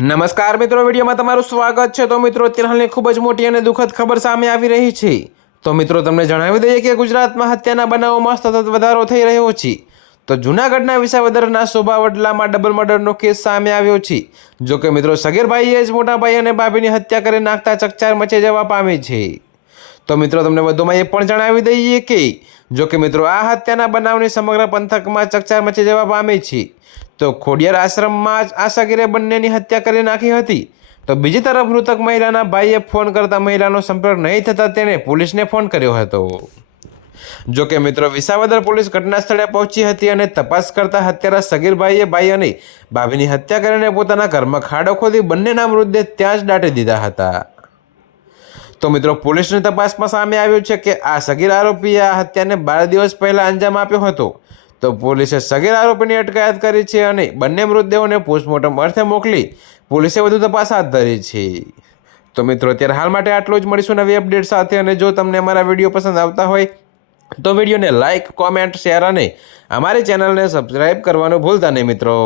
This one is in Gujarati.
નમસ્કાર મિત્રો, વિડીયોમાં તમારું સ્વાગત છે। તો મિત્રો, અત્યારે હાલની ખૂબ જ મોટી અને દુઃખદ ખબર સામે આવી રહી છે। તો મિત્રો, તમને જણાવી દઈએ કે ગુજરાતમાં હત્યાના બનાવોમાં સતત વધારો થઈ રહ્યો છે। તો જૂનાગઢના વિસાવદરના શોભાવડલામાં ડબલ મર્ડરનો કેસ સામે આવ્યો છે। જો કે મિત્રો, સગીર ભાઈએ જ મોટા ભાઈ અને ભાભીની હત્યા કરી નાખતા ચકચાર મચી જવા પામી છે। તો મિત્રો, તમને વધુમાં એ પણ જણાવી દઈએ કે જો કે મિત્રો, આ હત્યાના બનાવની સમગ્ર પંથકમાં ચકચાર મચી જવા પામી છે। તો ખોડિયાર આશ્રમમાં જ આ સગીરે બંનેની હત્યા કરી નાખી હતી। તો બીજી તરફ મૃતક મહિલાના ભાઈએ ફોન કરતા મહિલાનો સંપર્ક નહીં થતાં તેણે પોલીસને ફોન કર્યો હતો। જો કે મિત્રો, વિસાવદર પોલીસ ઘટના સ્થળે પહોંચી હતી અને તપાસ કરતા હત્યારા સગીર ભાઈએ ભાઈ અને ભાભીની હત્યા કરીને પોતાના ઘરમાં ખાડો ખોદી બંનેના મૃતદેહ ત્યાં જ દાટી દીધા હતા। તો મિત્રો, પોલીસની તપાસમાં સામે આવ્યું છે કે આ સગીર આરોપીએ આ હત્યાને 12 દિવસ પહેલા અંજામ આપ્યો હતો। તો પોલીસે સગીર આરોપીની અટકાયત કરી છે અને બંને મૃતદેહોને પોસ્ટમોર્ટમ અર્થે મોકલી પોલીસે વધુ તપાસ હાથ ધરી છે। તો મિત્રો, અત્યારે હાલ માટે આટલું જ। મળીશું નવી અપડેટ સાથે। અને જો તમને અમારા વિડીયો પસંદ આવતા હોય તો વિડીયોને લાઇક, કોમેન્ટ, શેર અને અમારી ચેનલને સબસ્ક્રાઈબ કરવાનું ભૂલતા નહીં મિત્રો।